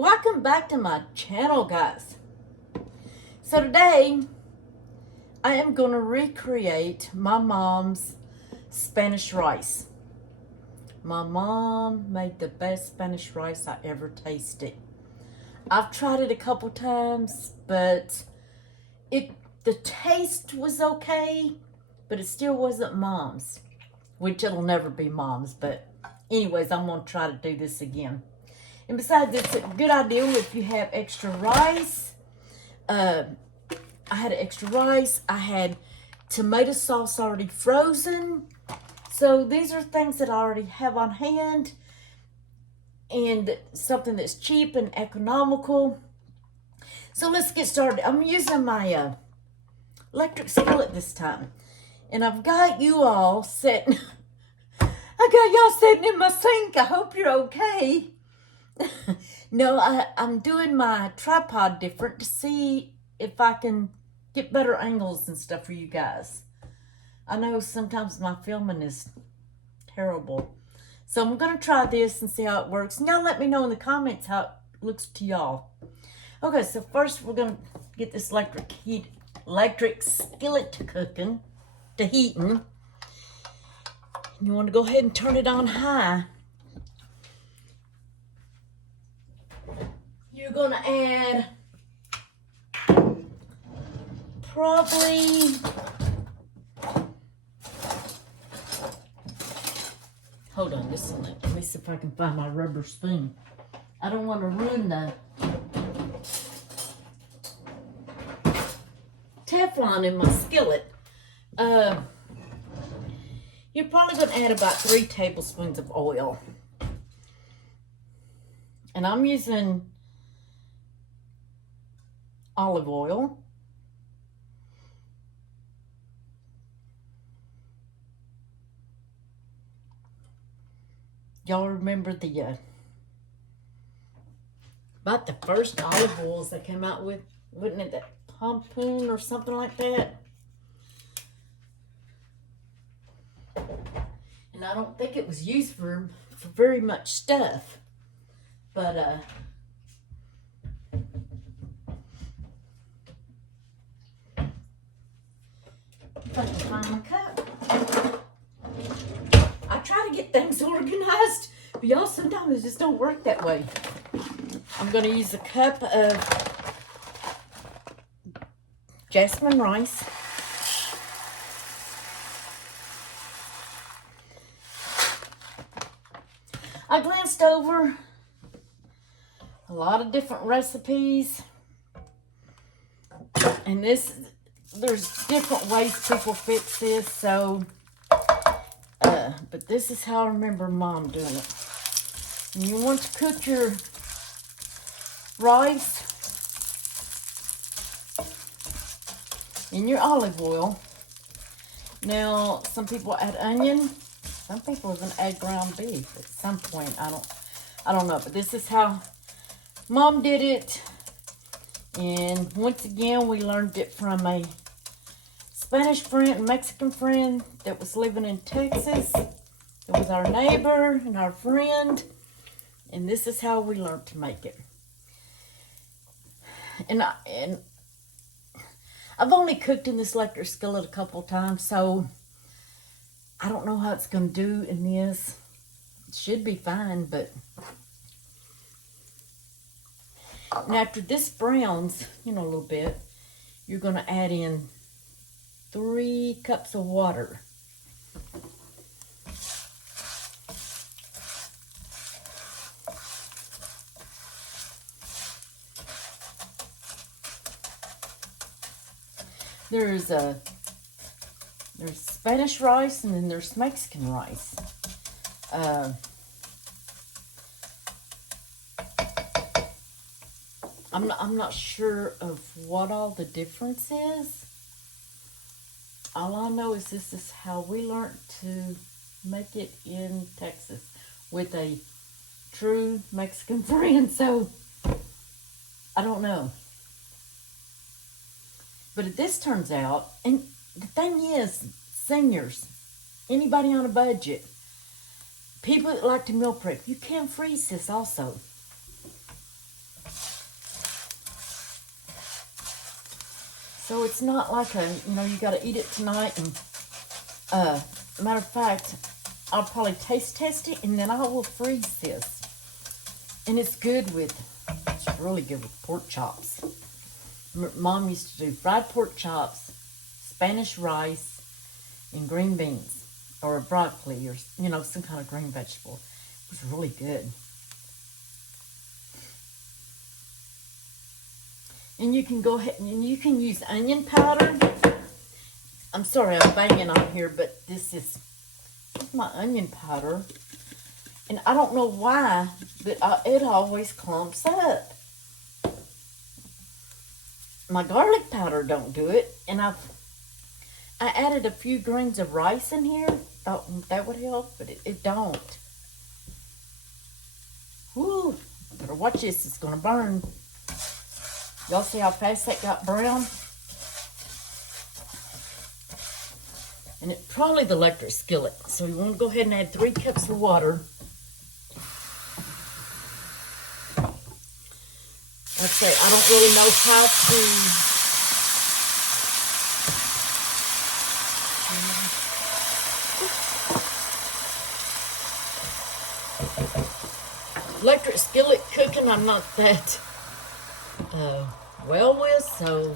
Welcome back to my channel, guys. So today I am going to recreate my mom's Spanish rice. My mom made the best Spanish rice I ever tasted. I've tried it a couple times, but the taste was okay, but it still wasn't mom's, which it'll never be mom's. But anyways, I'm going to try to do this again. And besides, it's a good idea if you have extra rice. I had extra rice. I had tomato sauce already frozen. So these are things that I already have on hand. And something that's cheap and economical. So let's get started. I'm using my electric skillet this time. And I've got you all sitting. I got y'all sitting in my sink. I hope you're okay. No, I'm doing my tripod different to see if I can get better angles and stuff for you guys. I know sometimes my filming is terrible. So I'm going to try this and see how it works. And y'all let me know in the comments how it looks to y'all. Okay, so first we're going to get this electric skillet to heating. You want to go ahead and turn it on high. You're going to add probably, hold on just a minute. Let me see if I can find my rubber spoon. I don't want to ruin the Teflon in my skillet. You're probably going to add about 3 tablespoons of oil. And I'm using olive oil. Y'all remember about the first olive oils they came out with? Wasn't it that Pompoon or something like that? And I don't think it was used for very much stuff. But if I can find my cup. I try to get things organized, but y'all sometimes it just don't work that way. I'm going to use a cup of jasmine rice. I glanced over a lot of different recipes, and there's different ways people fix this, so but this is how I remember Mom doing it. And you want to cook your rice in your olive oil. Now, some people add onion. Some people even add ground beef at some point. I don't know, but this is how Mom did it. And once again, we learned it from a Spanish friend, Mexican friend that was living in Texas. It was our neighbor and our friend. And this is how we learned to make it. And I've only cooked in this electric skillet a couple times, so I don't know how it's going to do in this. It should be fine, but and after this browns, a little bit, you're going to add in 3 cups of water. There's Spanish rice, and then there's Mexican rice. I'm not sure of what all the difference is. All I know is this is how we learned to make it in Texas with a true Mexican friend. So I don't know. But this turns out, and the thing is, seniors, anybody on a budget, people that like to meal prep, you can freeze this also. So it's not like you got to eat it tonight. And matter of fact, I'll probably taste test it, and then I will freeze this. And it's really good with pork chops. Mom used to do fried pork chops, Spanish rice, and green beans, or broccoli, or some kind of green vegetable. It was really good. And you can go ahead and you can use onion powder. I'm sorry I'm banging on here, but this is my onion powder. And I don't know why, but it always clumps up. My garlic powder don't do it. And I added a few grains of rice in here. Thought that would help, but it don't. Whoo, better watch this, it's gonna burn. Y'all see how fast that got brown? And it's probably the electric skillet. So you want to go ahead and add 3 cups of water. Like I say, I don't really know how to... Electric skillet cooking, I'm not that well with, so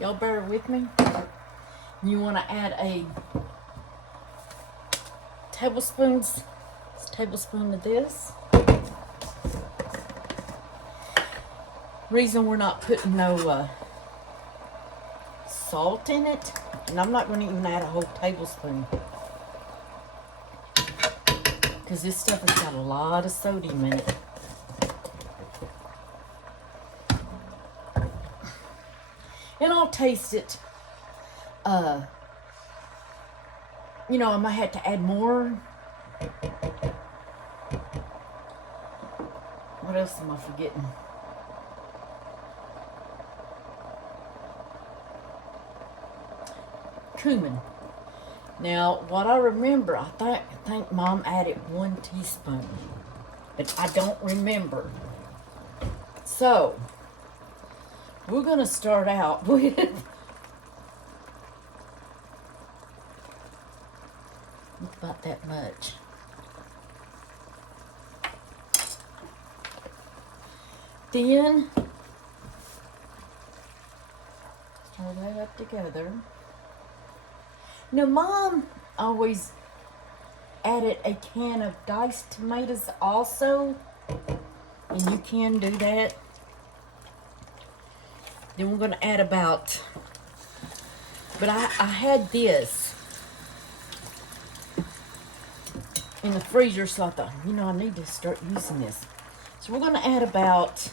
y'all bear with me. You want to add a tablespoon of this. Reason we're not putting no salt in it, and I'm not going to even add a whole tablespoon, because this stuff has got a lot of sodium in it. And I'll taste it. I might have to add more. What else am I forgetting? Cumin. Now, what I remember, I think Mom added 1 teaspoon, but I don't remember. So, we're going to start out with about that much. Then, stir that up together. Now, Mom always added a can of diced tomatoes also, and you can do that. Then we're going to add about, but I had this in the freezer, so I thought, I need to start using this. So we're going to add about,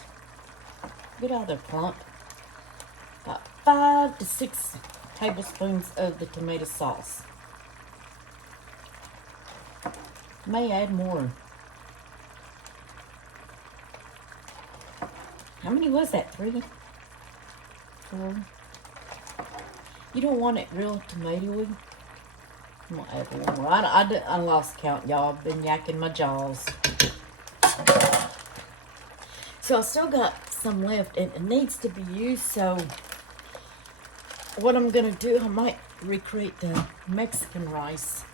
get out of there, plump, about 5 to 6 tablespoons of the tomato sauce. May add more. How many was that? 3? 4? You don't want it real tomatoey. I'm gonna add one more. I lost count, y'all. I've been yakking my jaws. So I still got some left, and it needs to be used. So what I'm gonna do, I might recreate the Mexican rice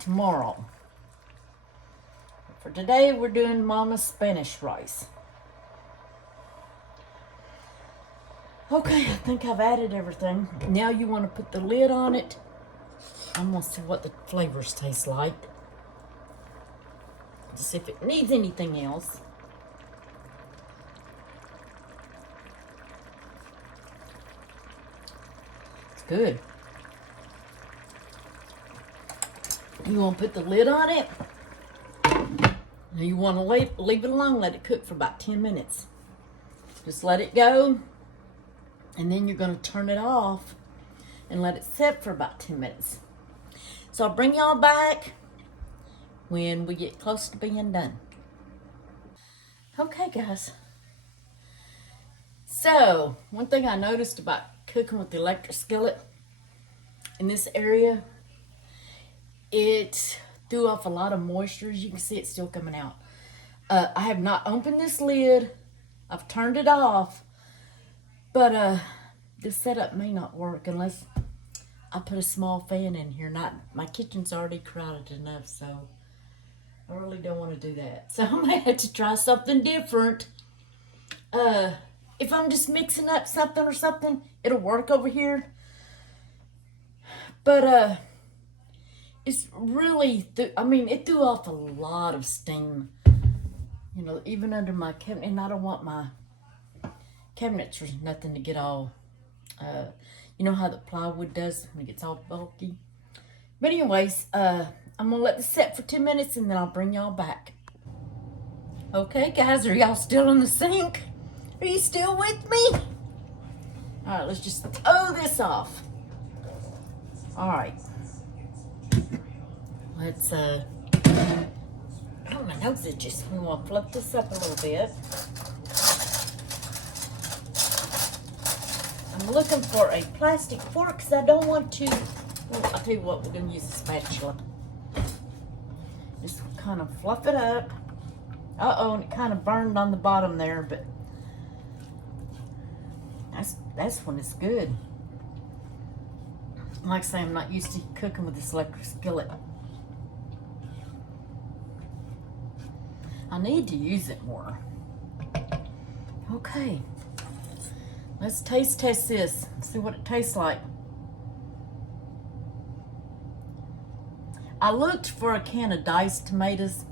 tomorrow. For today, we're doing Mama's Spanish rice. Okay, I think I've added everything. Now you want to put the lid on it. I'm going to see what the flavors taste like. To see if it needs anything else. It's good. You want to put the lid on it. You want to leave it alone, let it cook for about 10 minutes. Just let it go. And then you're going to turn it off and let it set for about 10 minutes. So I'll bring y'all back when we get close to being done. Okay, guys. So, one thing I noticed about cooking with the electric skillet in this area, it threw off a lot of moisture. As you can see, it's still coming out. I have not opened this lid. I've turned it off. But this setup may not work unless I put a small fan in here. My kitchen's already crowded enough, so I really don't want to do that. So I might have to try something different. If I'm just mixing up something or something, it'll work over here. But it's really, it threw off a lot of steam. You know, even under my cabinet, and I don't want my cabinets or nothing to get all, you know how the plywood does when it gets all bulky. But anyways, I'm gonna let this set for 2 minutes and then I'll bring y'all back. Okay, guys, are y'all still in the sink? Are you still with me? All right, let's just throw this off. All right. Let's, oh, my nose itches. We want to fluff this up a little bit. I'm looking for a plastic fork because I don't want to, well, I'll tell you what, we're going to use a spatula. Just kind of fluff it up. Uh-oh, and it kind of burned on the bottom there, but that's when it's good. Like I say, I'm not used to cooking with this electric skillet. I need to use it more. Okay. Let's taste test this. See what it tastes like. I looked for a can of diced tomatoes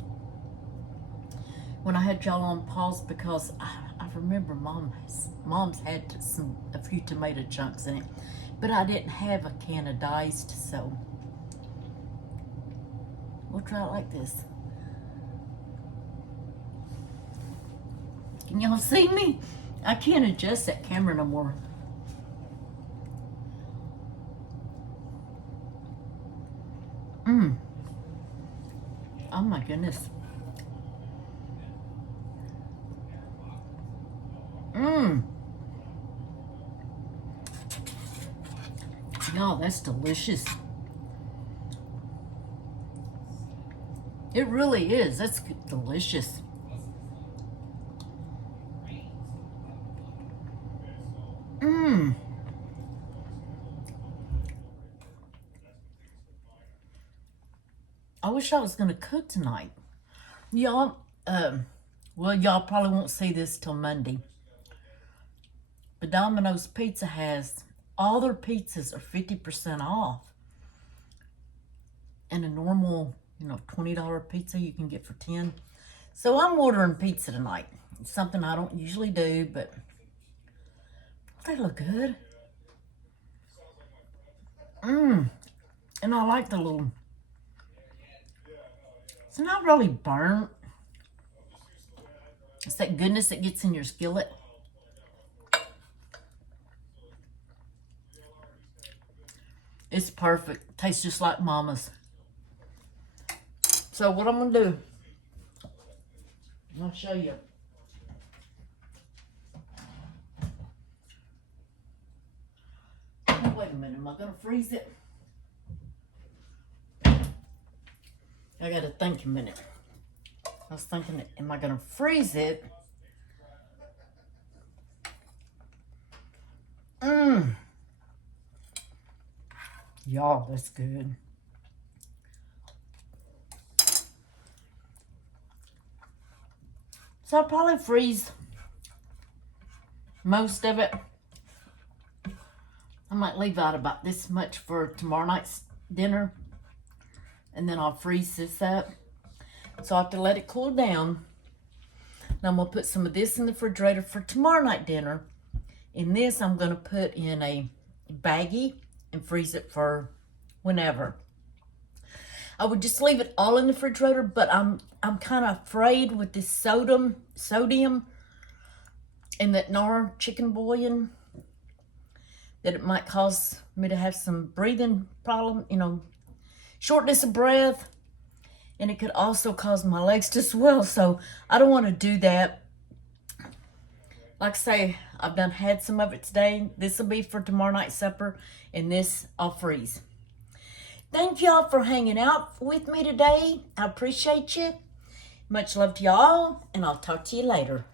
when I had y'all on pause because I remember Mom's had a few tomato chunks in it, but I didn't have a can of diced, so we'll try it like this. Can y'all see me? I can't adjust that camera no more. Oh my goodness. Y'all, that's delicious. It really is. That's delicious. I wish I was gonna cook tonight. Y'all, well, y'all probably won't see this till Monday. But Domino's Pizza has, all their pizzas are 50% off. And a normal, $20 pizza you can get for 10. So I'm ordering pizza tonight. It's something I don't usually do, but they look good. And I like the little, it's not really burnt. It's that goodness that gets in your skillet. It's perfect. Tastes just like Mama's. So what I'm going to do, I'll show you. Oh, wait a minute. Am I going to freeze it? I got to think a minute. I was thinking, am I going to freeze it? Y'all, that's good. So I'll probably freeze most of it. I might leave out about this much for tomorrow night's dinner. And then I'll freeze this up. So I have to let it cool down. Now I'm going to put some of this in the refrigerator for tomorrow night dinner. And this I'm going to put in a baggie and freeze it for whenever. I would just leave it all in the refrigerator, but I'm kind of afraid with this sodium and that Knorr chicken bouillon that it might cause me to have some breathing problem, shortness of breath, and it could also cause my legs to swell, so I don't want to do that. Like I say, I've had some of it today. This will be for tomorrow night's supper, and this I'll freeze. Thank y'all for hanging out with me today. I appreciate you. Much love to y'all, and I'll talk to you later.